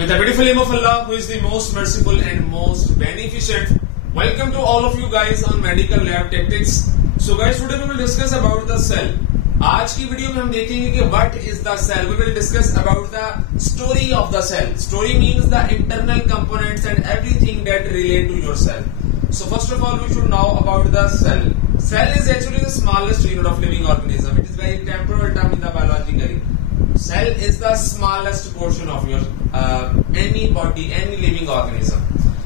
With the beautiful name of Allah, who is the most merciful and most beneficent. Welcome to all of you guys on Medical Lab Tactics. So guys, today we will discuss about the cell. आज की video में हम देखेंगे कि what is the cell. We will discuss about the story of the cell. Story means the internal components and everything that relate to your cell. So first of all, we should know about the cell. Cell is actually the smallest unit of living organism. It is very temporal term in the biologically. Cell is the smallest portion of your any body, any living organism.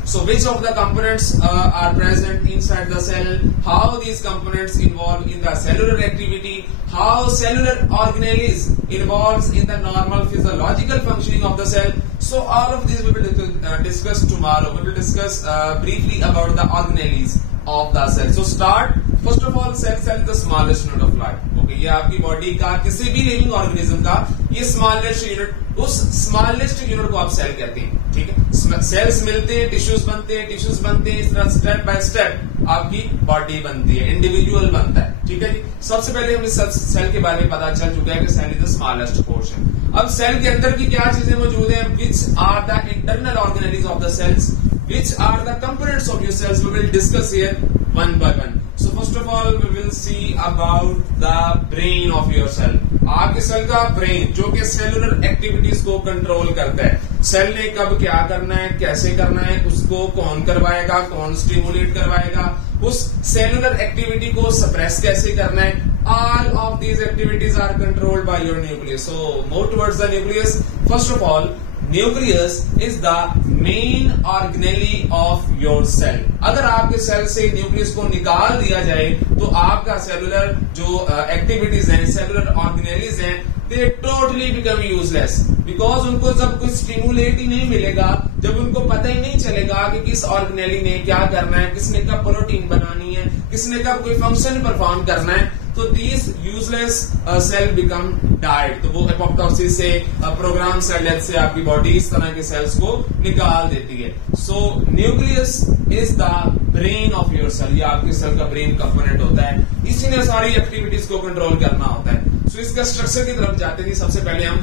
So which of the components are present inside the cell, how these components involve in the cellular activity, how cellular organelles involves in the normal physiological functioning of the cell. So all of these we will discuss tomorrow. We will discuss briefly about the organelles of the cell. So start, first of all, cell is the smallest unit of life. Okay, ये आपकी body का किसी भी living organism का ये smallest unit, उस smallest unit को आप सेल कहते हैं. ठीक है, सेल्स मिलते हैं, टिश्यूज बनते हैं, इस तरह स्टेप बाय स्टेप आपकी बॉडी बनती है, इंडिविजुअल बनता है. ठीक है जी. सबसे पहले हमें सेल के बारे में पता चल चुका है कि cell is the smallest portion. अब सेल के अंदर की क्या चीजें मौजूद हैं, which are the internal organelles of the cells, which are the components of your cells, we will discuss here one by one. So first of all, we will see about the brain of your cell. आपके cell का brain जो कि cellular activities को control करता है. Cell ने कब क्या करना है, कैसे करना है, उसको कौन करवाएगा, कौन स्टिमुलेट करवाएगा, उस सेलुलर एक्टिविटी को सप्रेस कैसे करना है. All of these activities are controlled by your nucleus. So more towards the nucleus. First of all, nucleus is the main organelle of your cell. अगर आपके सेल से न्यूक्लियस को निकाल दिया जाए तो आपका सेलुलर जो एक्टिविटीज हैं, सेलुलर ऑर्गेनेलीज हैं, दे टोटली बिकम यूजलेस. बिकॉज उनको जब कुछ स्टिमुलेट ही नहीं मिलेगा, जब उनको पता ही नहीं चलेगा कि किस ऑर्गेनेली ने क्या करना है, किसने कब प्रोटीन बनानी है, किसने कब कोई फंक्शन परफॉर्म करना है, तो this useless cell become died. तो वो एपोप्टोसिस से प्रोग्राम सेल डेथ से आपकी बॉडी इस तरह के सेल्स को निकाल देती है. So nucleus is the brain of your cell. ये आपके सेल का ब्रेन कंपोनेंट होता है, इसी ने सारी एक्टिविटीज को कंट्रोल करना होता है. सो इसका स्ट्रक्चर की तरफ जाते हैं. सबसे पहले हम,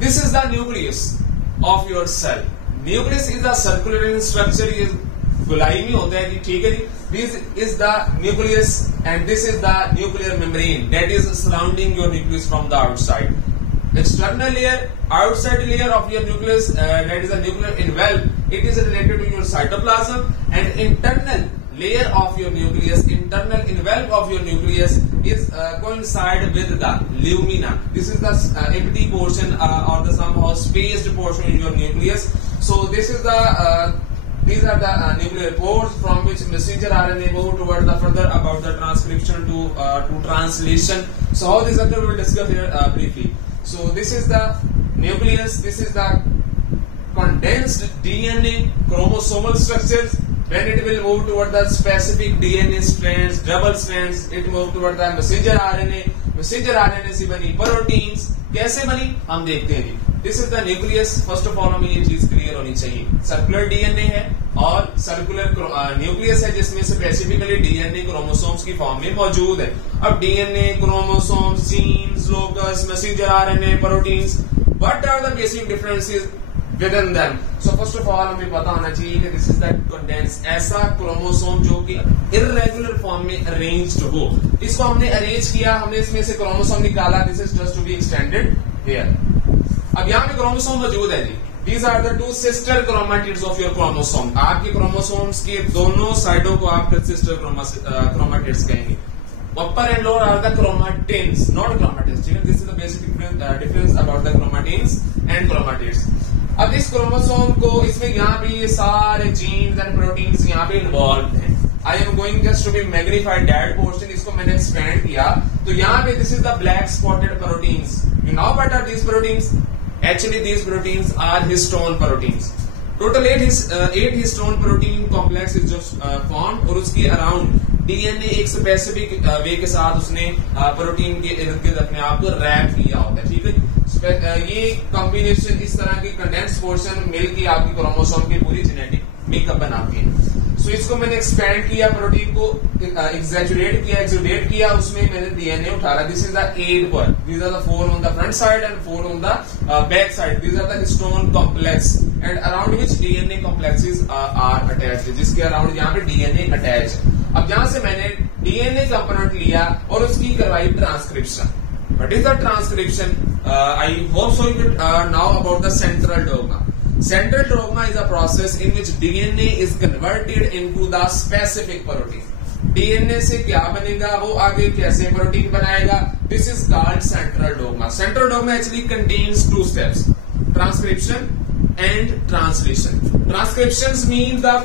this is the nucleus of your cell. Nucleus is the circular in structure. ये गोलाई में होता है. ठीक है जी. This is the nucleus and this is the nuclear membrane that is surrounding your nucleus from the outside. External layer, outside layer of your nucleus, that is a nuclear envelope. It is related to your cytoplasm, and internal layer of your nucleus, internal envelope of your nucleus is coincide with the lumina. This is the empty portion or the somehow spaced portion in your nucleus. So this is the these are the nuclear pores from which messenger RNA move towards the further about the transcription to translation. So how this occur we will discuss here briefly. So this is the nucleus. This is the condensed DNA chromosomal structures. When it will move toward the specific DNA strands, double strands, it move toward the messenger RNA. Messenger RNA से बनी proteins. कैसे बनी हम देखते हैं. This is the nucleus. First of all हमें ये चीज क्लियर होनी चाहिए. सर्कुलर डीएनए है और सर्कुलर न्यूक्लियस है जिसमें स्पेसिफिकली डीएनए क्रोमोसोम्स की फॉर्म में मौजूद है. अब DNA, chromosomes, genes, locus, messenger RNA, proteins, what are the basic differences within them. So first of all हमें पता होना चाहिए कि दिस इज द कंडेंस, ऐसा क्रोमोसोम जो कि इर्रेगुलर फॉर्म में अरेंज्ड हो. इसको हमने अरेंज किया, हमने इसमें से क्रोमोसोम निकाला. This is just to be extended here. अब यहाँ पे क्रोमोसोम मौजूद है जी. These are the two sister chromatids of your chromosome. आपके क्रोमोसोम्स के दोनों साइडों को आप सिस्टर chromatids कहेंगे. Upper and lower are the chromatins, not chromatids. ठीक है, this is the basic difference about the chromatins and chromatids. अब इस क्रोमोसोम को, इसमें यहाँ पे ये सारे जीन्स एंड प्रोटीन्स यहाँ पे इन्वॉल्व हैं. I am going just to be magnified that portion. इसको मैंने एक्सपेंड किया. तो यहाँ पे this is the black spotted proteins. You know what are these proteins? Actually, these proteins are histone proteins. Total 8 histone protein complex is just formed और उसके around DNA एक specific way के साथ उसने प्रोटीन के इर्द गिर्द अपने आप को रैप किया होता है. ठीक है, ये कॉम्बिनेशन इस तरह की कंडेंस पोर्शन मिलकर आपकी क्रोमोसोम की पूरी जेनेटिक मेकअप बनाती है. सो इसको मैंने एक्सपैंड किया, प्रोटीन को एक्सुडेट किया, उसमें मैंने डीएनए उठा. दिस इज द 8 पर. These are the 4 on the front side and 4 on the back side. These are the histone complex and around which DNA complexes are attached. जिसके around यहाँ पे DNA attached है. अब यहाँ से मैंने DNA कंपोनेंट लिया और उसकी करवाई transcription. What is the transcription? I hope so you know about the central dogma. Central dogma is a process in which DNA is converted into the specific protein. DNA से क्या बनेगा, वो आगे कैसे प्रोटीन बनाएगा, this is called central dogma. Central dogma actually contains two steps, transcription and translation. Transcriptions mean the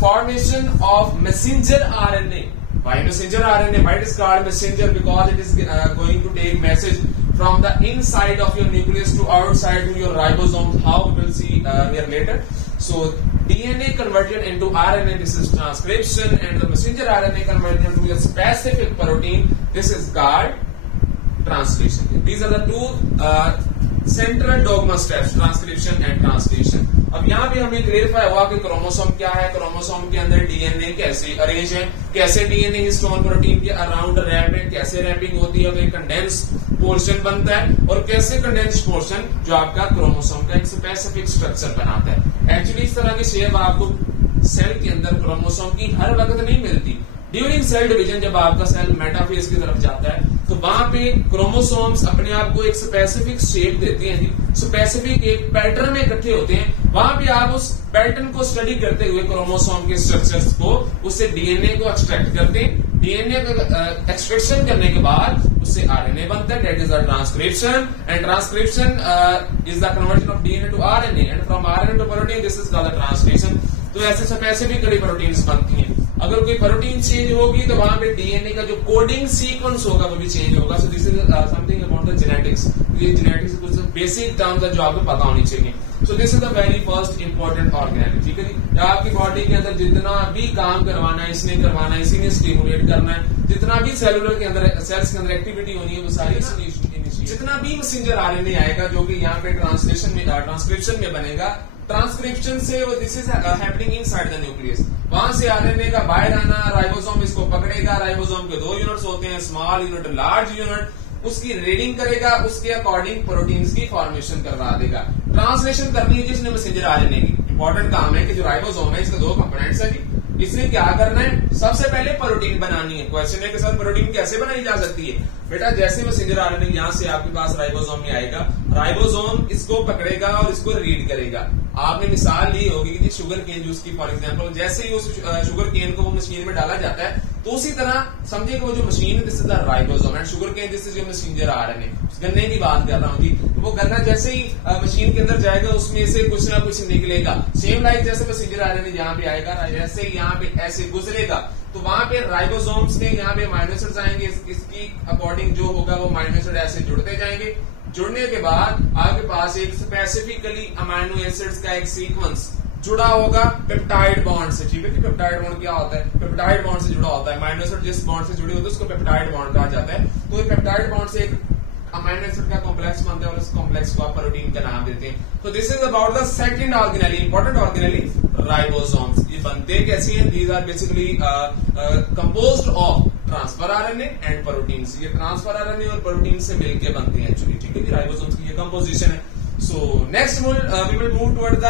formation of messenger RNA. Why messenger RNA? Why it is called messenger? Because it is going to take message from the inside of your nucleus to outside to your ribosomes. How we will see here later. So DNA converted into RNA, this is transcription, and the messenger RNA converted into a specific protein, this is called translation. These are the two central dogma steps, transcription and translation. अब यहाँ पे हमें clarify हुआ कि chromosome क्या है, chromosome के अंदर डीएनए कैसे अरेंज है, कैसे डीएनए हिस्टोन प्रोटीन के अराउंड रैप है, कैसे रैपिंग होती है, एक कंडेंस पोर्शन बनता है, और कैसे कंडेंस पोर्शन जो आपका क्रोमोसोम का एक स्पेसिफिक स्ट्रक्चर बनाता है. एक्चुअली इस तरह की शेप आपको सेल के अंदर क्रोमोसोम की हर वक्त नहीं मिलती. ड्यूरिंग सेल डिवीजन जब आपका सेल मेटाफेज की तरफ जाता है तो वहां पे क्रोमोसोम्स अपने आप को एक स्पेसिफिक शेप देते हैं, स्पेसिफिक एक पैटर्न में इकट्ठे होते हैं. वहां पे आप उस पैटर्न को स्टडी करते हुए क्रोमोसोम के स्ट्रक्चर्स को, उससे डीएनए को एक्सट्रैक्ट करते हैं. डीएनए का एक्सट्रैक्शन करने के बाद उससे आरएनए बनता है, that is the transcription. And transcription is the conversion of DNA to RNA and from RNA to protein, this is called translation. तो ऐसे स्पेसिफिक प्रोटीन्स बनती हैं. अगर कोई प्रोटीन चेंज होगी तो वहां पे डीएनए का जो कोडिंग सीक्वेंस होगा वो भी चेंज होगा. सो this is something about the genetics. ये जेनेटिक्स कुछ बेसिक टर्म्स है जो आपको पता होनी चाहिए. सो this is the very first important organelle. ठीक है जी, आपकी बॉडी के अंदर जितना भी काम करवाना है इसने करवाना है, इसी ने स्टिमुलेट करना है. जितना भी सेलुलर के अंदर, सेल्स के अंदर एक्टिविटी होनी है वो सारी जितना भी मैसेंजर आरएनए आएगा जो कि यहाँ पे ट्रांसलेशन में, ट्रांसक्रिप्शन में बनेगा. ट्रांसक्रिप्शन से वो this is happening inside the nucleus. वहां से आरएनए का बाहर आना, राइबोसोम इसको पकड़ेगा. राइबोसोम के 2 यूनिट्स होते हैं, स्मॉल यूनिट, लार्ज यूनिट. उसकी रीडिंग करेगा, उसके अकॉर्डिंग प्रोटीन्स की फॉर्मेशन करवा देगा. ट्रांसलेशन करनी है जिसने मैसेंजर आरएनए की. इंपॉर्टेंट काम है कि जो राइबोसोम है इसके 2 कंपोनेंट्स है. इसने क्या करना है, सबसे पहले प्रोटीन बनानी है. क्वेश्चन है कि सर प्रोटीन कैसे बनाई जा सकती है. बेटा जैसे मैसेंजर आरएनए यहाँ से आपके पास राइबोसोम में आएगा, राइबोसोम इसको पकड़ेगा और इसको रीड करेगा. आपने मिसाल ली होगी कि शुगर केन जूस की, फॉर एग्जांपल जैसे ही उस शुगर केन को वो मशीन में डाला जाता है तो उसी तरह समझिए कि वो जो मशीन है this is the ribosome and sugar cane this is जो मैसेंजर आरएनए. गन्ने की बात कर रहा हूँ जी. वो गन्ना जैसे ही मशीन के अंदर जाएगा उसमें से कुछ ना कुछ निकलेगा. सेम लाइक जैसे मैसेंजर आरएनए यहाँ पे आएगा, जैसे ही यहाँ पे ऐसे गुजरेगा तो वहां पे राइबोसोम्स के यहाँ पे अमाइनो एसिड्स आएंगे. इसकी अकॉर्डिंग जो होगा वो अमाइनो एसिड ऐसे जुड़ते जाएंगे. जुड़ने के बाद आपके पास एक स्पेसिफिकली अमाइनो एसिड्स का एक सीक्वेंस जुड़ा होगा पेप्टाइड बॉन्ड से. ठीक है कि पेप्टाइड बॉन्ड क्या होता है, पेप्टाइड बॉन्ड से जुड़ा होता है. अमाइनो एसिड जिस बॉन्ड से जुड़े होते हैं उसको पेप्टाइड बॉन्ड कहा जाता है. तो ये पेप्टाइड बॉन्ड से एक अमाइनो एसिड का कॉम्प्लेक्स बनता है और उस कॉम्प्लेक्स को आप प्रोटीन का नाम देते हैं. तो this is about the second organelle, important organelle, ribosomes. ये बनते कैसी हैं, these are basically composed of transfer RNA and proteins. ये ट्रांसफर आरएनए और प्रोटीन से मिलकर बनते हैं एक्चुअली. ठीक है, राइबोसोम्स की ये कंपोजिशन है. So next we will move toward the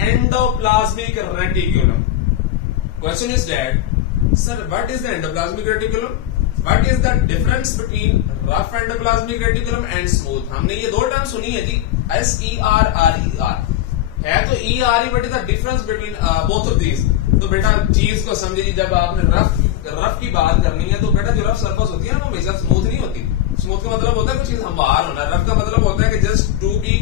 endoplasmic reticulum. Question is that sir what is the endoplasmic reticulum, what is the difference between rough endoplasmic reticulum and smooth. हमने ये 2 term सुनी है जी, SER-RER है तो ERE, but is the difference between both of these. तो बेटा चीज को समझिए, जब आपने रफ की बात करनी है तो बेटा जो रफ सरफेस होती है ना वो हमेशा स्मूथ नहीं होती. स्मूथ का मतलब होता है कुछ चीज हमवार होना. रफ का मतलब होता है कि जस्ट टू बी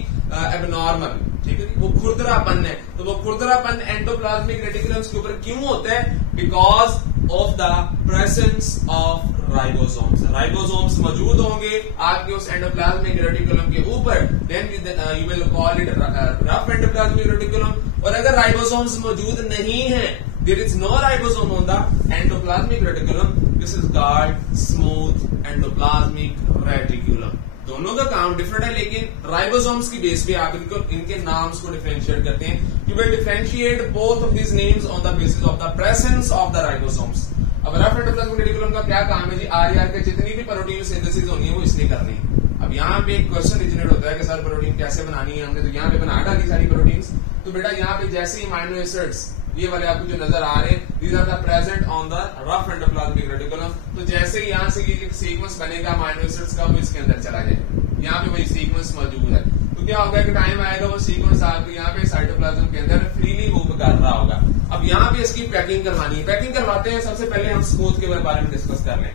एबनॉर्मल. ठीक है, वो खुरदरापन है. तो वो खुरदरापन एंडोप्लाज्मिक रेटिकुलम्स के ऊपर क्यों होता है, because of the presence of ribosomes. Ribosomes मौजूद होंगे आपके उस एंडोप्लाज्मिक रेटिकुलम के ऊपर, then you will call it rough endoplasmic reticulum. और अगर राइबोसोम्स मौजूद नहीं है, there is no ribosome on the endoplasmic reticulum, this is called smooth endoplasmic reticulum. दोनों का काम डिफरेंट है, लेकिन राइबोसोम्स की बेस पे आप इनके नाम्स को डिफरेंशिएट करते हैं. You will differentiate both of these names on the basis of the presence of the ribosomes. अब रफ एंडोप्लाज्मिक रेटिकुलम का क्या काम है जी, RER के जितनी भी प्रोटीन सिंथेसिस होनी है वो इसने करनी है. अब यहाँ पे एक क्वेश्चन रिजनेट होता है कि सर प्रोटीन कैसे बनानी है, हमने तो यहाँ पे बना डाली सारी प्रोटीन्स। तो बेटा यहाँ पे जैसे ही अमाइनो एसिड्स ये वाले आपको जो नजर आ रहे हैं, these are the present on the rough endoplasmic reticulum. तो जैसे ही यहाँ से ये सीक्वेंस बनेगा अमाइनो एसिड्स का, वो इसके अंदर चला जाएगा। यहाँ पे वही सीक्वेंस मौजूद है। तो क्या होगा कि टाइम आएगा वो सीक्वेंस आपको यहाँ पे साइटोप्लाज्म के अंदर फ्रीली मूव कर रहा होगा। अब यहाँ पे इसकी पैकिंग करवानी है। पैकिंग करवाते हैं, सबसे पहले हम स्मूथ के बारे में डिस्कस कर लें।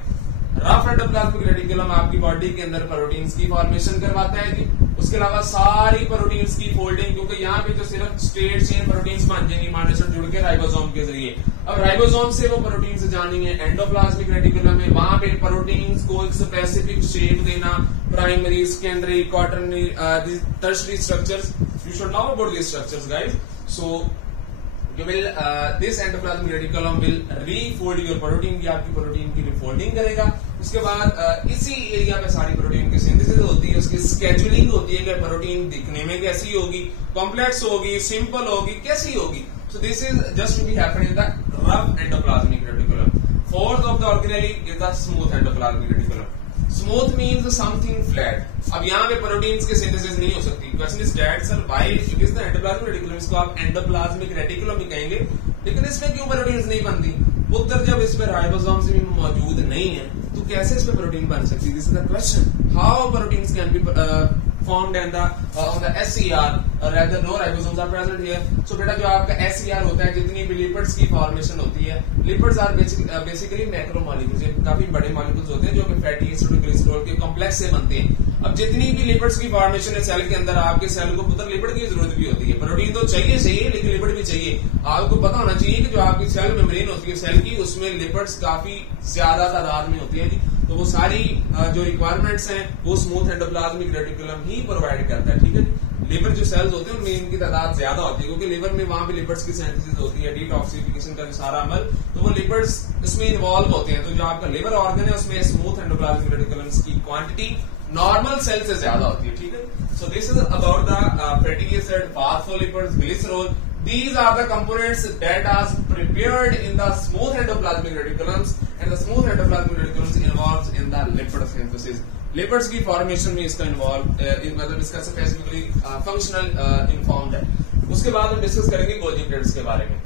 रफ एंडोप्लाज्मिक रेटिकुलम आपकी बॉडी के अंदर प्रोटीन्स की फॉर्मेशन करवाता है जी। उसके अलावा सारी प्रोटीन्स की फोल्डिंग, क्योंकि यहाँ पे तो सिर्फ स्ट्रेट चेन प्रोटीन्स बन जाएंगी अमाइनो एसिड जुड़ के राइबोसोम के जरिए। अब राइबोसोम से वो प्रोटीन्स जानी है एंडोप्लाज्मिक रेटिकुलम में, वहां पे प्रोटीन्स को एक स्पेसिफिक शेप देना, primary, secondary, quaternary, tertiary structures. You should know about these structures guys. So you will this endoplasmic reticulum will refold your protein की आपकी प्रोटीन की रिफोल्डिंग करेगा। उसके बाद इसी एरिया पे सारी प्रोटीन की सिंथेसिस होती है, उसकी स्केड्यूलिंग होती है कि प्रोटीन दिखने में कैसी होगी, कॉम्प्लेक्स होगी, सिंपल होगी, कैसी होगी। So this is just to be happen in the rough endoplasmic reticulum. Fourth of the organelle is the smooth endoplasmic reticulum. Smooth means something flat. अब यहाँ पे प्रोटीन्स की सिंथेसिस नहीं हो सकती। Question is that sir why it is the endoplasmic reticulum, इसको आप endoplasmic reticulum भी कहेंगे, लेकिन इसमें क्यों प्रोटीन्स नहीं बनती? उत्तर जब इस पे राइबोसोम से भी मौजूद नहीं है तो कैसे इस पे प्रोटीन बन सकती? This is the question. How proteins can be formed in the on the SCR rather no ribosomes are present here. So बेटा जो आपका SCR होता है, जितनी भी लिपिड्स की फॉर्मेशन होती है, लिपिड्स आर बेसिकली मैक्रोमोलिक्यूल्स, काफी बड़े मॉलिक्यूल्स होते हैं जो कि फैटी एसिड, ग्लिसरॉल के कॉम्प्लेक्स से बनते हैं। अब जितनी भी लिपिड्स की फॉर्मेशन है सेल के अंदर, आपके सेल को पुत्र लिपिड की जरूरत भी होती है। प्रोटीन तो चाहिए लेकिन लिपिड भी चाहिए। आपको पता होना चाहिए कि जो आपकी सेल मेम्ब्रेन होती है सेल की, उसमें लिपिड्स काफी ज्यादा तादाद में होती है जी। तो वो सारी जो रिक्वायरमेंट्स हैं वो स्मूथ एंडोप्लाज्मिक रेटिकुलम ही प्रोवाइड करता है, ठीक है। लिवर जो सेल्स होते हैं उनमें इनकी तादाद ज्यादा होती है, क्योंकि लिवर में वहां पे लिपिड्स की सिंथेसिस होती है, डिटॉक्सिफिकेशन का जो सारा अमल, तो वो लिपिड्स इसमें इन्वॉल्व होते हैं। तो जो आपका लिवर ऑर्गन है उसमें स्मूथ एंडोप्लाज्मिक रेटिकुलम की क्वांटिटी नॉर्मल सेल से ज्यादा होती है, ठीक है। So this is about the fatty acid, phospholipids, glycerol. These are the components that are prepared in the smooth endoplasmic reticulums, and the smooth endoplasmic reticulums involves in the lipid synthesis. Lipids की formation में इसका involve मतलब इसका specifically functional informed है। उसके बाद हम discuss करेंगे गोल्गी प्लेट्स के बारे में।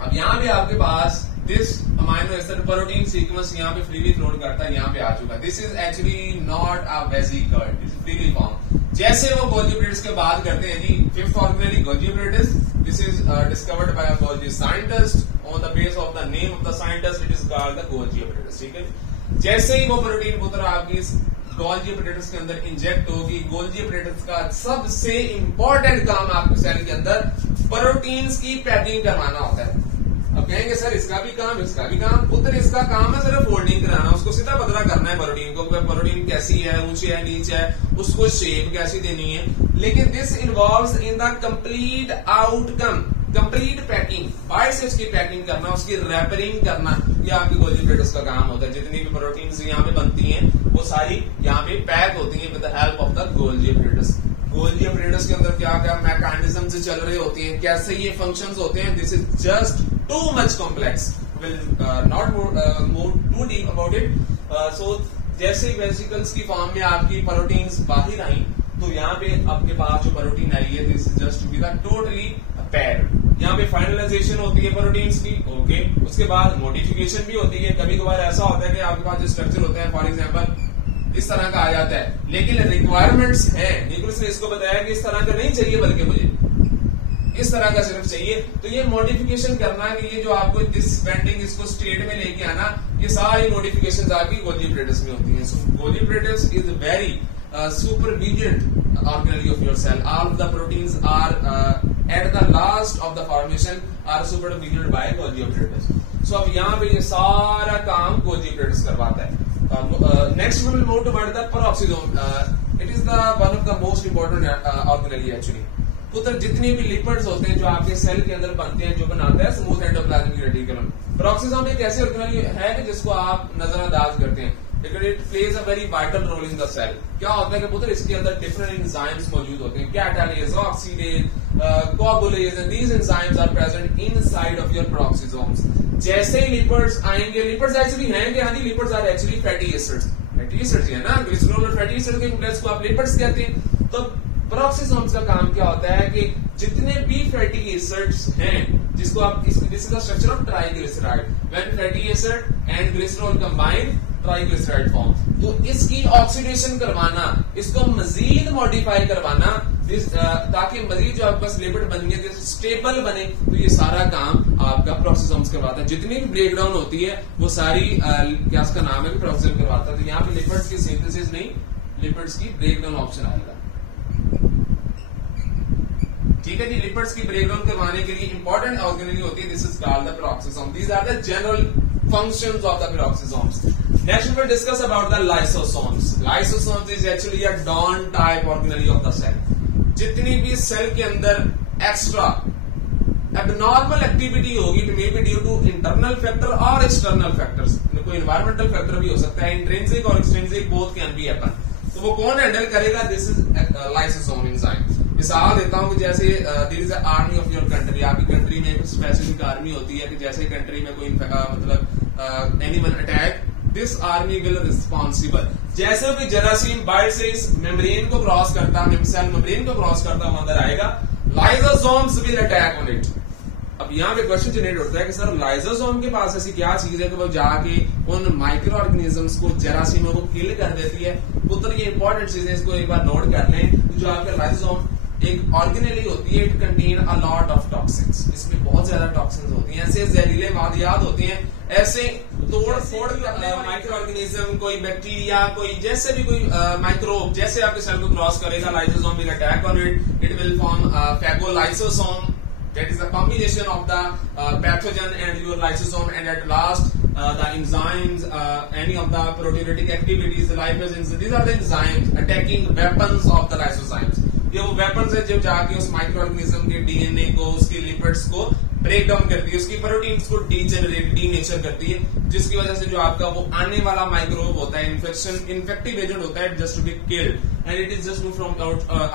अब यहाँ पे आपके पास this amino acid protein sequence यहाँ पे फ्रीली फ्लोट करता है, यहाँ पे आ चुका है। This is actually not a vesicle, this is freely form. जैसे वो गोल्गी प्लेट्स के बात करते हैं जी, fifth organelle Golgi plates, this is discovered by a Golgi scientist on the base of the name of the scientist, it is called the Golgi plates, ठीक है। जैसे ही वो प्रोटीन पुत्र आपकी गोल्गी प्लेट्स के अंदर इंजेक्ट होगी, गोल्गी प्लेट्स का सबसे इंपॉर्टेंट काम आपके सेल के अंदर प्रोटीन्स की पैकिंग करवाना होता है। अब कहेंगे सर इसका भी काम, इसका भी काम। पुत्र इसका काम है सिर्फ फोल्डिंग कराना, उसको सीधा पतला करना है प्रोटीन को, प्रोटीन कैसी है, ऊंची है, नीचे है, उसको शेप कैसी देनी है। लेकिन this involves in the complete outcome, complete packing, बाहर से उसकी पैकिंग करना, उसकी रैपरिंग करना, ये आपकी गोल्गी प्लेट्स का काम होता है। जितनी भी प्रोटीन्स यहाँ पे बनती हैं वो सारी यहाँ पे पैक होती है with the help of the Golgi plates. Golgi plates के अंदर क्या क्या मैकेनिज्म से चल रही होती है, कैसे ये फंक्शंस होते हैं, this is just too much complex, will not move too deep about it. So जैसे वेसिकल्स की फॉर्म में आपकी प्रोटीन्स बाहर आई, तो यहाँ पे आपके पास जो प्रोटीन आई है, this is just be the totally packed. यहाँ पे फाइनलाइजेशन होती है प्रोटीन्स की, ओके। उसके बाद मॉडिफिकेशन भी होती है। कभी कभार ऐसा होता है कि आपके पास जो स्ट्रक्चर होता है फॉर एग्जाम्पल इस तरह का आ जाता है, लेकिन रिक्वायरमेंट्स है, न्यूक्लियस ने इसको बताया कि इस तरह का नहीं चाहिए बल्कि मुझे इस तरह का सिर्फ चाहिए। तो ये मॉडिफिकेशन करना कि ये जो आपको डिसबैंडिंग इसको स्टेट में लेके आना, ये सारी मॉडिफिकेशंस आपकी गोल्गी प्लेट्स में होती हैं। So Golgi plates is very supervenient organelle of your cell. All of the proteins are at the last of the formation are supervenient by Golgi apparatus. So अब यहाँ पे ये सारा काम Golgi apparatus करवाता है। Next we will move toward the peroxisome. It is the one of the most important organelle actually. पुत्र जितनी भी लिपिड्स होते हैं जो आपके सेल के अंदर बनते हैं, जो बनाता है स्मूथ एंडोप्लाज्मिक रेटिकुलम। पेरोक्सिसोम एक ऐसी ऑर्गेनेल है कि जिसको आप नजरअंदाज करते हैं, लेकिन it plays a very vital role in the cell. क्या होता है कि पुत्र इसके अंदर डिफरेंट एंजाइम्स मौजूद होते हैं, catalase, oxidase, coagulase, and these enzymes are present inside of your peroxisomes. जैसे ही लिपिड्स आएंगे, लिपिड्स एक्चुअली हैं कि हाँ जी, lipids are actually fatty acids. Fatty acid है ना, ग्लिसरॉल और फैटी एसिड के कॉम्प्लेक्स को आप लिपिड्स कहते हैं। तो पेरोक्सिसोम्स का काम क्या होता है कि जितने भी फैटी एसिड्स हैं, जिसको आप this is the structure of triglyceride, when fatty acid and glycerol combine triglyceride form, तो इसकी ऑक्सीडेशन करवाना, इसको मजीद मॉडिफाई करवाना, ताकि मजीद जो आपके पास लिपिड बन गए स्टेबल बने, तो ये सारा काम आपका पेरोक्सिसोम्स करवाता है। जितनी भी ब्रेकडाउन होती है वो सारी क्या उसका नाम है, पेरोक्सिसोम करवाता है। तो यहाँ पे लिपिड्स की सिंथेसिस नहीं, लिपिड्स की ब्रेकडाउन ऑप्शन आएगा। ठीक है जी, लिपिड्स की ब्रेकडाउन करवाने के लिए इंपॉर्टेंट ऑर्गेनेल होती है, this is called the peroxisome. These are the general functions of the peroxisomes. Next we will discuss about the lysosomes. Lysosomes is actually a Dawn type organelle of the cell. जितनी भी cell के अंदर extra abnormal activity होगी, तो may be due to internal factor और external factors, कोई environmental factor भी हो सकता है, इंट्रिंसिक और extrinsic both can be happen. तो वो कौन हैंडल करेगा? This is lysosome enzyme. मिसाल देता हूं कि जैसे there is army of your country, आपकी कंट्री में स्पेसिफिक आर्मी होती है कि जैसे कंट्री में कोई मतलब animal attack, this army will responsible. जैसे भी जरासीम बाइट से इस मेम्ब्रेन को क्रॉस करता, सेल मेम्ब्रेन को क्रॉस करता हुआ अंदर आएगा, lysosomes will attack on it. अब यहाँ पे क्वेश्चन जनरेट होता है कि सर लाइसोसोम के पास ऐसी क्या चीज है कि वो जाके उन माइक्रो ऑर्गेनिजम्स को, जरासीमों को किल कर देती है? पुत्र ये इंपॉर्टेंट चीज है, इसको एक बार नोट कर लें। जो आपका लाइसोसोम एक ऑर्गेनेली होती है, it contain a lot of toxins, इसमें बहुत ज्यादा टॉक्सिन्स होती हैं, ऐसे जहरीले मादियात होते हैं, ऐसे तोड़ फोड़ करने माइक्रो ऑर्गेनिज्म, कोई बैक्टीरिया, कोई जैसे भी कोई माइक्रोब जैसे आपके सेल को क्रॉस करेगा, lysosome will attack on it, it will form phagolysosome, that is a combination of the pathogen and your lysosome, and at last the enzymes, any of the proteolytic activities, the liposomes, these are the enzymes attacking weapons of the lysozymes. ये वो weapons है जो जाके उस micro organism के DNA को, उसके lipids को ब्रेक डाउन करती है, उसकी प्रोटीन्स को डीनेचर करती है, जिसकी वजह से जो आपका वो आने वाला माइक्रोब होता है, इन्फेक्टिव एजेंट होता है, just to be killed, and it is just move from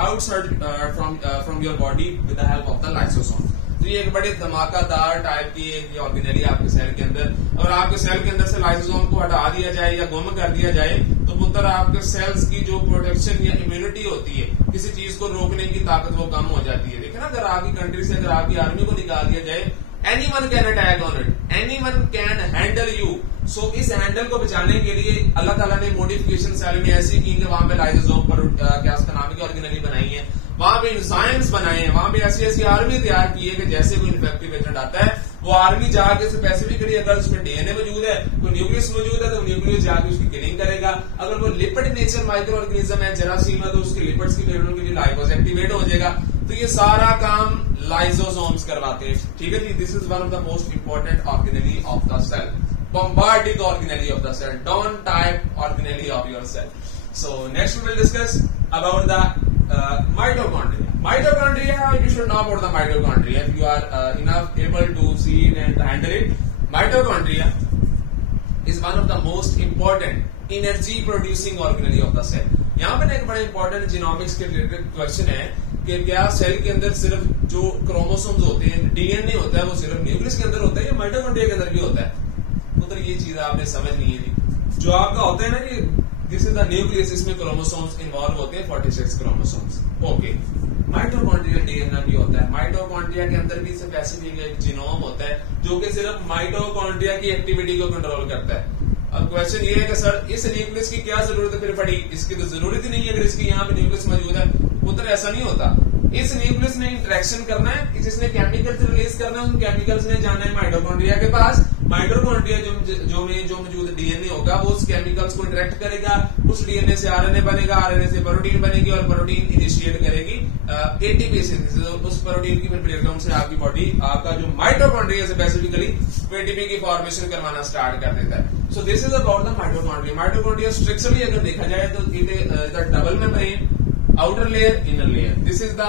outside from your body with the help of the lysosome. तो ये एक बड़े धमाकादार टाइप की एक ऑर्गेनेली आपके सेल के अंदर, और आपके सेल के अंदर से लाइसोसोम को हटा दिया जाए या गुम कर दिया जाए, तो पुत्र आपके सेल्स की जो प्रोटेक्शन या इम्यूनिटी होती है, किसी चीज को रोकने की ताकत वो कम हो जाती है। देखिए ना, अगर आपकी कंट्री से अगर आपकी आर्मी को निकाल दिया जाए, anyone can attack on it, anyone can handle you. So इस हैंडल को बचाने के लिए अल्लाह ताला ने मॉडिफिकेशन सेल में ऐसी की कि वहां पे लाइसोसोम पर क्या उसका नाम है, ऑर्गेनेली बनाई है, वहां पे एंजाइम्स बनाए हैं, वहां पे ऐसी ऐसी आर्मी तैयार की है कि जैसे कोई इन्फेक्टिव एजेंट आता है, वो आर्मी जाके स्पेसिफिकली अगर उसमें डीएनए मौजूद है, कोई न्यूक्लियस मौजूद है, तो न्यूक्लियस जाके उसकी किलिंग करेगा। अगर वो लिपिड नेचर माइक्रो ऑर्गेनिज्म है, जरासीम है, तो उसके लिपिड्स की ब्रेकडाउन के लिए लाइपोज एक्टिवेट हो जाएगा। तो ये सारा काम लाइसोसोम्स करवाते हैं। ठीक है जी, this is one of the most important organelle of the cell, bombarding organelle of the cell, Dawn type organelle of your cell. So next we will discuss about the mitochondria. Mitochondria, you should know about the mitochondria if you are enough able to see it and handle it. Mitochondria is one of the most important energy producing organelle of the cell. यहाँ पे एक बड़ा important genomics के related question है कि क्या cell के अंदर सिर्फ जो क्रोमोसोम्स होते हैं, डीएनए होता है, वो सिर्फ न्यूक्लियस के अंदर होता है या माइटोकॉन्ड्रिया के अंदर भी होता है? तो ये चीज आपने समझ नहीं है। जो आपका होता है ना कि दिस इज द न्यूक्लियस, इसमें क्रोमोसोम्स इन्वॉल्व होते हैं, 46 क्रोमोसोम्स। ओके, माइटोकॉन्ड्रिया डीएनए भी होता है, माइटोकॉन्ड्रिया के अंदर भी स्पेसिफिक एक जीनोम होता है जो कि सिर्फ माइटोकॉन्ड्रिया की एक्टिविटी को कंट्रोल करता है। अब क्वेश्चन ये है कि सर इस न्यूक्लियस की क्या जरूरत है फिर पड़ी? इसकी तो जरूरत ही नहीं है अगर इसकी यहाँ पे न्यूक्लियस मौजूद है। पुत्र ऐसा नहीं होता, इस न्यूक्लियस ने इंटरेक्शन करना है, जिसने केमिकल्स रिलीज करना है, उन केमिकल्स ने जाना है माइटोकॉन्ड्रिया के पास। माइटोकॉन्ड्रिया जो मौजूद डीएनए होगा वो उस केमिकल्स को इंटरेक्ट करेगा, उस डीएनए से आरएनए बनेगा, आरएनए से प्रोटीन बनेगी और प्रोटीन इनिशिएट करेगी एटीपी सिंथेसिस। उस प्रोटीन की फिर ब्रेकडाउन से आपकी बॉडी, आपका जो माइटोकॉन्ड्रिया स्पेसिफिकली एटीपी की फॉर्मेशन करवाना स्टार्ट कर देता है। So this is about the mitochondria. Mitochondria structurally अगर देखा जाए तो it is the double membrane, outer layer, inner layer. This is the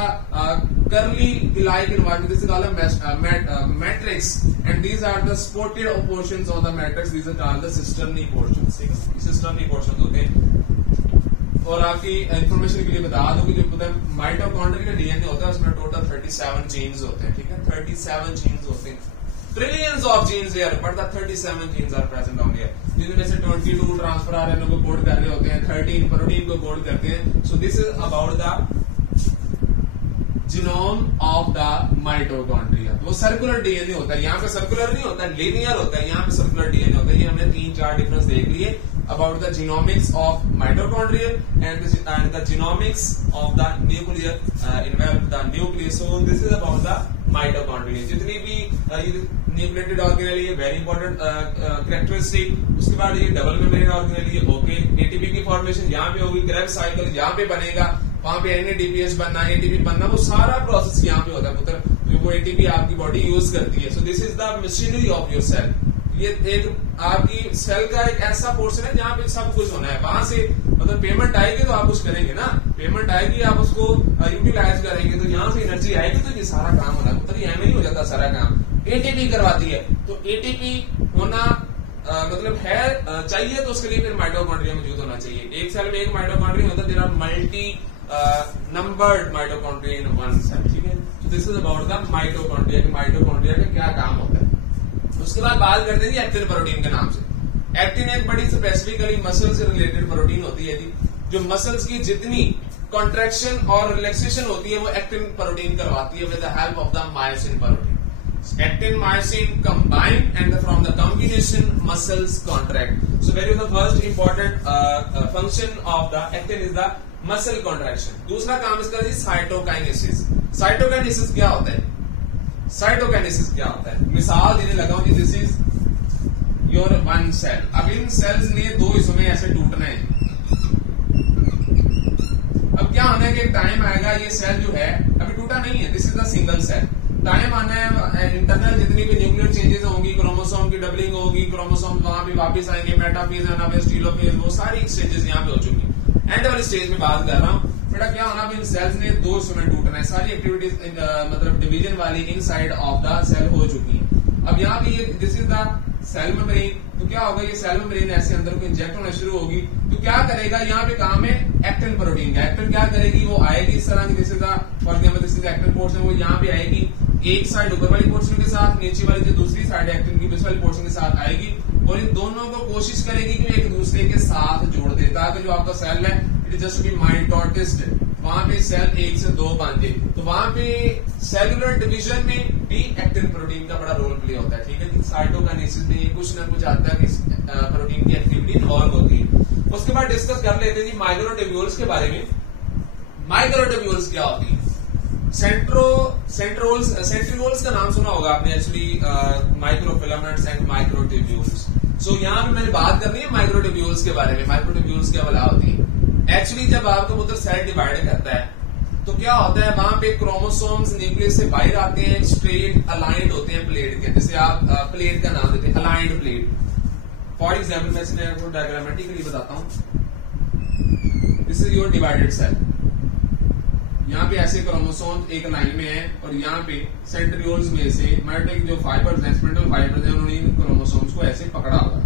curly-like environment. This is called a matrix, and these are the spotted portions of the matrix. These are called the cisternae portions. Cisternae portions होते हैं। और आपकी information के लिए बता दूं कि जो माइटोकॉन्ड्रिया का डीएनए होता है उसमें टोटल 37 जीन्स होते हैं। ठीक है, 37 जीन्स होते हैं। trillions of genes here, but the 37 genes are present down here. जिनमें से 22 ट्रांसफर आरएनए को कोड कर रहे होते हैं, 13 प्रोटीन को कोड करते हैं. So this is about the genome of the mitochondria. वो सर्कुलर डीएनए होता है, यहाँ पे सर्कुलर नहीं होता, लिनियर होता है, यहाँ पे सर्कुलर डीएनए होता है. ये हमने 3-4 डिफरेंस देख लिए about the genomics of mitochondria and the genomics of the nuclear involved the nucleus. So this is about the mitochondria. जितनी भी न्यूक्लिएटेड ऑर्गेनेल है, वेरी इंपॉर्टेंट कैरेक्टरिस्टिक. उसके बाद ये डबल मेम्ब्रेन ऑर्गेनेल है, ओके. एटीपी की फॉर्मेशन यहाँ पे होगी, क्रेब्स साइकिल यहाँ पे बनेगा, वहां पे एनएडीपीएस बनना, एटीपी बनना, वो सारा प्रोसेस यहाँ पे होता है पुत्र, जो वो एटीपी आपकी बॉडी यूज करती है. So this is the machinery of your cell. ये एक आपकी सेल का एक ऐसा पोर्शन है जहाँ पे सब कुछ होना है. वहां से मतलब पेमेंट आएगी तो आप कुछ करेंगे ना, पेमेंट आएगी आप उसको यूटिलाइज करेंगे, तो यहाँ से एनर्जी आएगी तो ये सारा काम होना है. मतलब ये नहीं हो जाता सारा काम, एटीपी करवाती है. तो एटीपी होना मतलब है चाहिए, तो उसके लिए फिर माइटोकॉन्ड्रिया मौजूद होना चाहिए. एक सेल में एक माइटोकॉन्ड्रिया होता है, there are multi numbered mitochondria in one cell. ठीक है, तो this is about the mitochondria. Mitochondria का क्या काम होता है. उसके बाद बात करते हैं एक्टिन प्रोटीन के नाम से. एक्टिन एक बड़ी स्पेसिफिकली मसल से रिलेटेड प्रोटीन होती है, जो मसल्स की जितनी कॉन्ट्रैक्शन और रिलैक्सेशन होती है वो एक्टिन प्रोटीन करवाती है with the help of the myosin protein. Actin myosin combine and from the combination muscles contract. So where is the first important function of the actin is the muscle contraction. दूसरा काम इसका है cytokinesis. Cytokinesis क्या होता है? Cytokinesis क्या होता है? मिसाल देने लगा हूं कि this is your one cell. अब इन सेल्स ने दो हिस्सों में ऐसे टूटना है. अब क्या होना है कि एक टाइम आएगा, ये सेल जो है अभी टूटा नहीं है, this is the single cell. Time आना है, इंटरनल जितनी भी न्यूक्लियर चेंजेस होंगी, क्रोमोसोम की डबलिंग होगी, क्रोमोसोम वहां भी वापस आएंगे, मेटाफेज, एनाफेज, टीलोफेज, वो सारी स्टेजेस यहाँ पे हो चुकी. एंड वाली स्टेज में बात कर रहा हूँ बेटा, क्या होना इन सेल्स ने दो हिस्सों में टूटना है. सारी एक्टिविटीज मतलब डिवीजन वाली इनसाइड ऑफ द सेल हो चुकी है. अब यहाँ पे ये this is the cell membrane. तो क्या होगा, ये सेल मेम्ब्रेन ऐसे अंदर को इंजेक्ट होना शुरू होगी. तो क्या करेगा, यहाँ पे काम है एक्टिन प्रोटीन का. एक्टिन क्या करेगी, वो आएगी इस तरह की, this is the for example this is actin portion, वो यहाँ पे आएगी एक साइड ऊपर वाली पोर्शन के साथ, नीचे वाली जो दूसरी साइड एक्टिन की बीच वाली पोर्शन के साथ आएगी, और इन दोनों को कोशिश करेगी कि एक दूसरे के साथ जोड़ दे, ताकि जो आपका सेल है it is just be mitosis, वहां पे सेल एक से दो बांधे. तो वहां पे सेलुलर डिवीजन में भी एक्टिन प्रोटीन का बड़ा रोल प्ले होता है. ठीक है, साइटोकाइनेसिस में ये कुछ ना कुछ आता है कि प्रोटीन की एक्टिविटी इन्वॉल्व होती है. उसके बाद डिस्कस कर लेते हैं जी माइक्रोट्यूब्यूल्स के बारे में. माइक्रोट्यूब्यूल्स क्या होती है? सेंट्रियोल्स का नाम सुना होगा आपने, एक्चुअली माइक्रोफिलामेंट्स एंड माइक्रोट्यूब्यूल्स. सो यहाँ पे मैंने बात करनी है माइक्रोट्यूब्यूल्स के बारे में. माइक्रोट्यूब्यूल्स क्या बला होती है? एक्चुअली जब आपका पुत्र सेल डिवाइड करता है तो क्या होता है, वहां पे क्रोमोसोम्स न्यूक्लियस से बाहर आते हैं, स्ट्रेट अलाइंड होते हैं प्लेट के, जैसे आप प्लेट का नाम देते हैं अलाइंड प्लेट. फॉर एग्जाम्पल मैं इसमें आपको डायग्रामेटिकली बताता हूँ. This is your divided cell. यहाँ पे ऐसे क्रोमोसोम एक लाइन में है, और यहाँ पे सेंट्रियोल्स में से मायोटिक जो फाइबर्स हैं, स्पिंडल फाइबर्स हैं, उन्होंने इन क्रोमोसोम्स को ऐसे पकड़ा हुआ है.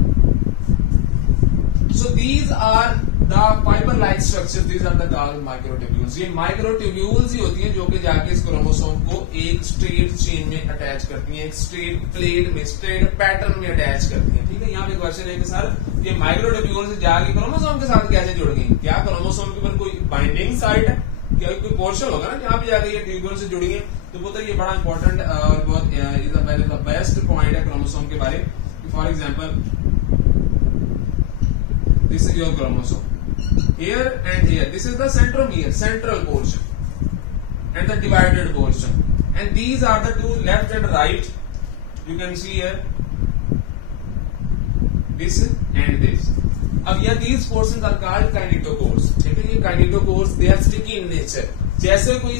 So these are the fibre like structure, these are the called microtubules. ये माइक्रोट्यूब्यूल्स ही होती हैं जो कि जाके इस क्रोमोसोम को एक स्ट्रेट चेन में अटैच करती हैं, एक स्ट्रेट प्लेट में, स्ट्रेट पैटर्न में अटैच करती हैं. ठीक है, यहाँ पे क्वेश्चन है कि सर ये माइक्रोट्यूब्यूल्स जाके क्रोमोसोम के साथ कैसे जुड़ गई? क्या क्रोमोसोम के ऊपर कोई बाइंडिंग साइट है? क्या कोई पोर्शन होगा ना जहाँ पे जाकर ये ट्यूब्यूल से जुड़ी है? तो पुत्र ये बड़ा इंपॉर्टेंट और बहुत इज द बेस्ट पॉइंट है क्रोमोसोम के बारे में. For example this is your chromosome, here and here, this is the centromere, central portion, and the divided portion, and these are the two left and right. You can see here this and this. अब यह these portions are called kinetochores. ठीक है, ये kinetochores they are sticky in nature. जैसे कोई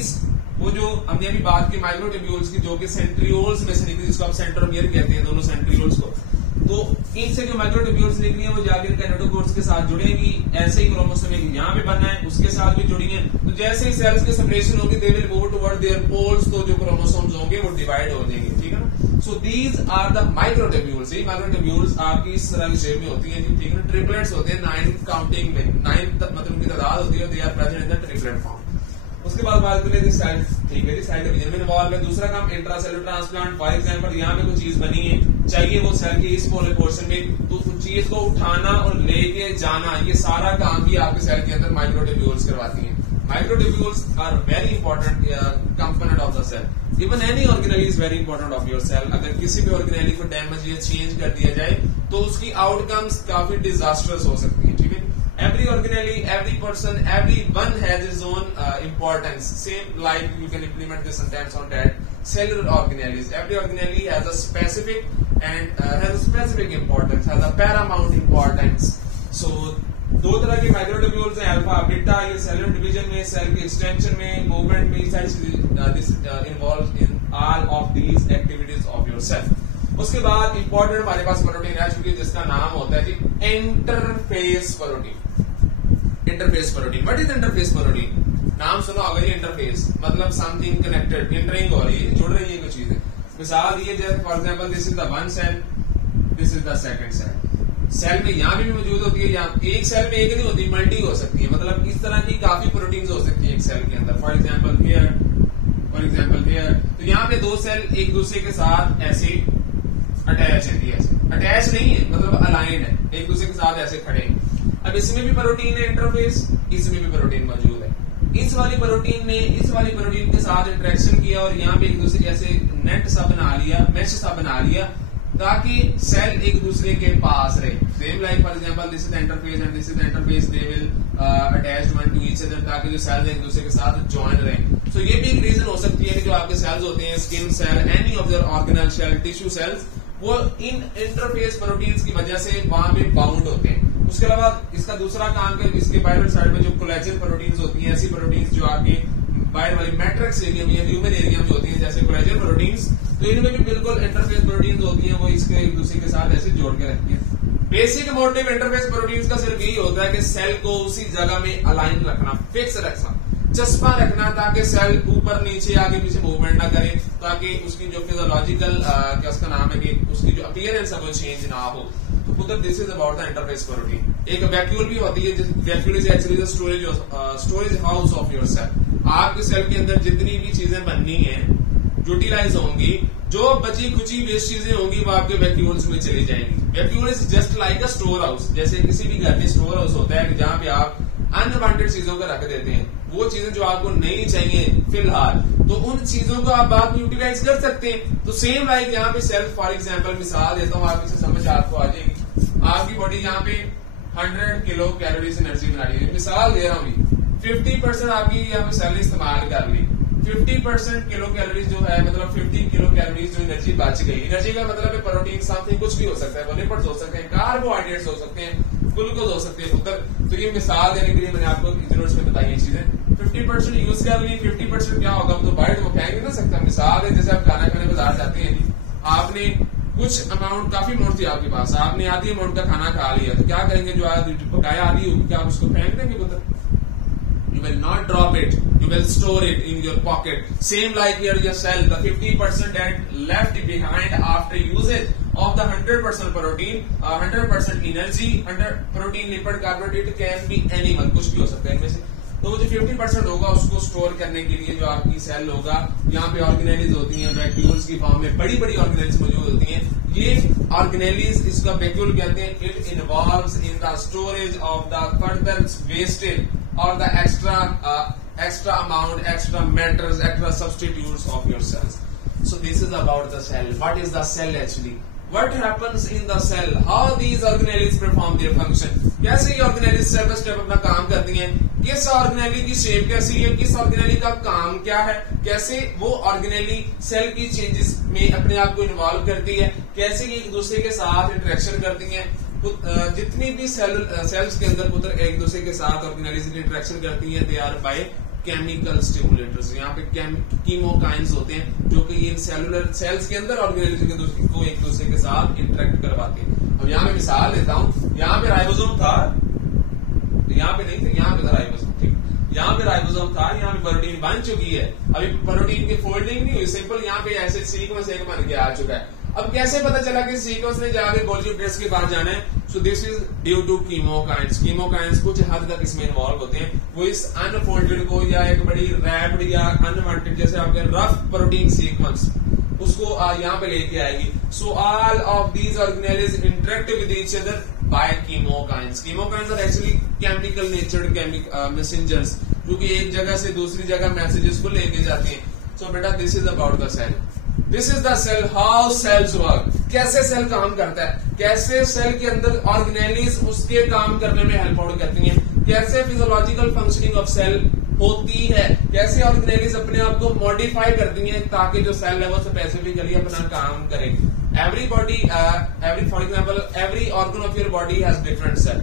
वो जो हमने अभी बात की माइक्रोट्यूब्यूल्स की, जो कि सेंट्रियोल्स में से निकली, जिसको आप सेंट्रोमियर कहते हैं, दोनों सेंट्रियोल्स को. तो इनसे जो माइक्रोट्यूब्यूल्स निकली है वो जाकर कैनेटोकोर्स के साथ जुड़ेंगी. ऐसे ही क्रोमोसोम यहाँ पे बनना है, उसके साथ भी जुड़ी है. तो जैसे ही सेल्स की सेपरेशन होगी, they will move toward their poles, तो जो क्रोमोसोम्स होंगे वो डिवाइड हो जाएंगे. ठीक है ना. So these are the microtubules. ये माइक्रोट्यूब्यूल्स आपकी इस तरह की शेप में होती है. ठीक है ना. ट्रिपलेट्स होते हैं 9 काउंटिंग में, 9 मतलब उनकी तादाद होती है, they are present in the triplet form. उसके बाद बात करें जी सेल, ठीक है जी, सेल डिवीजन में इन्वॉल्व है। दूसरा काम intracellular transplant. For example यहाँ पे कोई चीज बनी है, चाहिए वो सेल के इस पोलर पोर्शन में, तो उस चीज को उठाना और लेके जाना, ये सारा काम भी आपके सेल के अंदर माइक्रोट्यूब्यूल्स करवाती हैं। Microtubules are very important component of the cell. Even any organelle is very important of your cell. अगर किसी भी organelle को डैमेज या चेंज कर दिया जाए तो उसकी आउटकम्स काफी डिजास्टर्स हो सकती है, ठीक है। Every organelle, every person, everyone has his own importance. Same like you can implement this sentence on that. Cellular organelles. Every organelle has a specific and has a specific importance, has a paramount importance. So दो तरह के microtubules हैं, alpha beta. ये cellular division में, cell के extension में, movement में, involve in all of these activities of your cell. उसके बाद इंपॉर्टेंट हमारे पास प्रोटीन रह चुकी है जिसका नाम होता है जी interface protein. Interface protein, what is interface protein? नाम सुना होगा जी, इंटरफेस मतलब समथिंग कनेक्टेड, इंटरिंग हो रही है, जुड़ रही है कोई चीजें। मिसाल ये जैसे for example this is the one cell, this is the second cell. Cell में यहाँ भी मौजूद होती है, यहाँ एक सेल में एक नहीं होती, मल्टी हो सकती है, मतलब इस तरह की काफी प्रोटीन्स हो सकती है एक सेल के अंदर। For example here, for example here, तो यहाँ पे दो सेल एक दूसरे के साथ ऐसे अटैच है, अटैच नहीं है मतलब अलाइंड है, एक दूसरे के साथ ऐसे खड़े हैं। अब इसमें भी प्रोटीन है इंटरफेस, इसमें भी प्रोटीन मौजूद है। इस वाली प्रोटीन ने इस वाली प्रोटीन के साथ इंटरेक्शन किया और यहाँ पे एक दूसरे ऐसे नेट सा बना लिया, मैश सा बना लिया, ताकि सेल एक दूसरे के पास रहे। Same like for example this is interface and this is interface, they will attach one two each other, ताकि जो सेल्स एक दूसरे के साथ ज्वाइन रहे। सो ये भी एक रीजन हो सकती है कि जो आपके सेल्स होते हैं, skin cell, any of their organelle cell, tissue cells, वो इन इंटरफेस प्रोटीन्स की वजह से वहां पे बाउंड होते हैं। उसके अलावा इसका दूसरा काम है, इसके बाहर साइड में जो कोलेजन प्रोटीन्स होती हैं, ऐसी प्रोटीन्स जो आपके बाहर वाली मैट्रिक्स एरिया में या ह्यूमन एरिया में होती है, जैसे कोलेजन प्रोटीन्स, तो इनमें भी बिल्कुल इंटरफेस प्रोटीन्स होती हैं, वो इसके एक दूसरे के साथ ऐसे जोड़ के रखती है। बेसिक मोटिव इंटरफेस प्रोटीन्स का सिर्फ यही होता है कि सेल को उसी जगह में अलाइन रखना, फिक्स रखना, चस्पा रखना, ताकि सेल ऊपर नीचे आगे पीछे मूवमेंट ना करे, ताकि उसकी जो फिजियोलॉजिकल क्या उसका नाम है कि उसकी जो अपीयरेंस है वो चेंज ना हो। तो पुत्र this is about the interface protein. एक वैक्यूल भी होती है, vacuole is actually the storage house of your cell. आपके सेल के अंदर जितनी भी चीजें बननी है, यूटिलाइज होंगी, जो बची खुची वेस्ट चीजें होंगी वो आपके वैक्यूल्स में चली जाएंगी। Vacuole is just like a store house, जैसे किसी भी घर में स्टोर हाउस होता है जहां पे आप अनवांटेड चीजों को रख देते हैं, वो चीजें जो आपको नहीं चाहिए फिलहाल, तो उन चीजों को आप बाद में यूटिलाइज कर सकते हैं। तो सेम लाइक यहाँ पे सेल्फ, फॉर एग्जाम्पल मिसाल देता हूँ, आप इसे समझ आपको आ जाएगी। आपकी बॉडी यहाँ पे 100 किलो कैलोरीज एनर्जी बना रही है, मिसाल दे रहा हूँ, 50% आपकी यहाँ पे सेल इस्तेमाल कर ली, 50% किलो कैलोरीज जो है, मतलब 50 किलो कैलोरीज जो एनर्जी बच गई। एनर्जी का मतलब है प्रोटीन, समथिंग कुछ भी हो सकता है, वो लिपिड्स हो सकते हैं, कार्बोहाइड्रेट्स हो सकते हैं, ग्लूकोज हो सकते हैं पुत्र। तो ये मिसाल देने के लिए मैंने आपको यूनिट्स में बताई चीजें। 50% यूज कर ली, 50% क्या होगा, तो बाइट वो फेंक नहीं ना सकता। मिसाल है जैसे आप खाना खाने बाजार जाते हैं, आपने कुछ अमाउंट, काफी अमाउंट थी आपके पास, आपने आधी अमाउंट का खाना खा लिया, तो क्या करेंगे, जो बकाया आधी होगी क्या आप उसको फेंक देंगे पुत्र? You will not drop it. You will store it in your pocket. Same like here your cell, the 50% that left behind after usage of the 100% protein, 100% energy, 100 protein, lipid, carbohydrate can be animal, कुछ भी हो सकता है इनमें से। तो वो जो 50% होगा उसको स्टोर करने के लिए जो आपकी सेल होगा, यहाँ पे ऑर्गेनेलीज होती हैं, वैक्यूल्स की फॉर्म में बड़ी बड़ी ऑर्गेनेलीज मौजूद होती हैं। ये ऑर्गेनेलीज, इसका वैक्यूल कहते हैं। It involves in the storage of the further wastage or the extra amount, extra matters, extra substitutes of your cells. So this is about the cell. What is the cell actually? What happens in the cell? How these organelles perform their function? कैसे ये organelles step by step अपना काम करती हैं? किस organelle की shape कैसी है? किस organelle का काम क्या है? कैसे वो organelle cell की changes में अपने आप को involve करती है? कैसे ये एक दूसरे के साथ interaction करती हैं? जितनी भी सेल्स के अंदर पुत्र एक दूसरे के साथ ऑर्गेनेलिज इंटरेक्शन करती हैं, they are by chemical stimulators. यहाँ पे कीमोकाइंस होते हैं जो कि इन सेलुलर सेल्स के अंदर ऑर्गेनेलिज को एक दूसरे के साथ इंटरेक्ट करवाते हैं। अब यहाँ पे मिसाल लेता हूँ, यहाँ पे राइबोसोम था, यहाँ पे नहीं था, यहाँ पे था राइबोसोम, ठीक, यहाँ पे राइबोसोम था, यहाँ पे प्रोटीन बन चुकी है, अभी प्रोटीन की फोल्डिंग नहीं हुई, सिंपल यहाँ पे ऐसे सीक्वेंस एक बन के आ चुका है। अब कैसे पता चला कि सीक्वेंस ने जाके गोल्गी ब्रेस के पास जाना है? So this is due to chemokines. Chemokines कुछ हद तक इसमें इन्वॉल्व होते हैं, वो इस अनफोल्डेड को या एक बड़ी रैप्ड या अनवांटेड जैसे आपके रफ प्रोटीन सीक्वेंस उसको यहाँ पे लेके आएगी। So all of these organelles interact with each other by chemokines. Chemokines are actually chemical natured messengers जो कि एक जगह से दूसरी जगह मैसेजेस को लेके जाते हैं। सो बेटा this is about the cell. This is the cell, how cells work, कैसे सेल काम करता है, कैसे सेल के अंदर ऑर्गेनेलिस उसके काम करने में हेल्प आउट करती हैं, कैसे फिजियोलॉजिकल फंक्शनिंग ऑफ सेल होती है, कैसे ऑर्गेनेलिस अपने आप को मॉडिफाई करती हैं ताकि जो सेल है वो स्पेसिफिकली अपना काम करे। Every for example every organ of your body has different cell.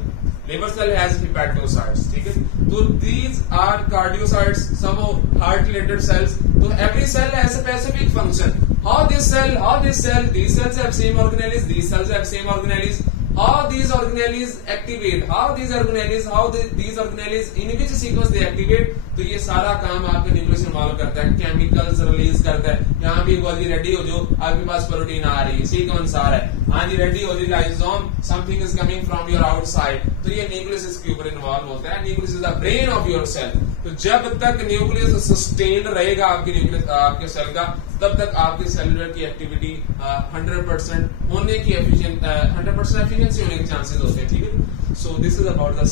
Liver cell has hepatocytes, ठीक है, तो these are cardiocytes, some heart related cells. तो every cell has a specific function. How these cells have same organelles, these cells have same organelles. How these organelles activate, how these organelles in which sequence they activate. तो ये सारा काम आपके nucleus involve करता है, chemicals release करता है। यहाँ भी बोल जी रेडी हो जो, आपके पास प्रोटीन आ रही है, सीक्वेंस आ रहा है, हाँ जी रेडी हो जी लाइसोम, something is coming from your outside. तो ये न्यूक्लियस इसके ऊपर इन्वॉल्व होता है। Nucleus is the brain of your cell. तो जब तक न्यूक्लियस सस्टेन रहेगा आपके सेल का, तब तक आपके सेलुलर की एक्टिविटी 100% होने की 100% एफिशिएंसी होने के चांसेस होते हैं, ठीक है। So this is about the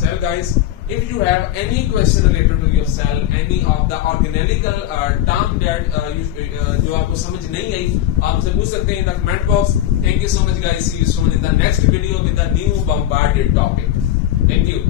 cell guys. If you have any question related to your cell, any of the organelical term that जो आपको समझ नहीं आई, आप मुझसे पूछ सकते हैं in the comment box. Thank you so much guys. See you soon in the next video with a new bombarded topic. Thank you.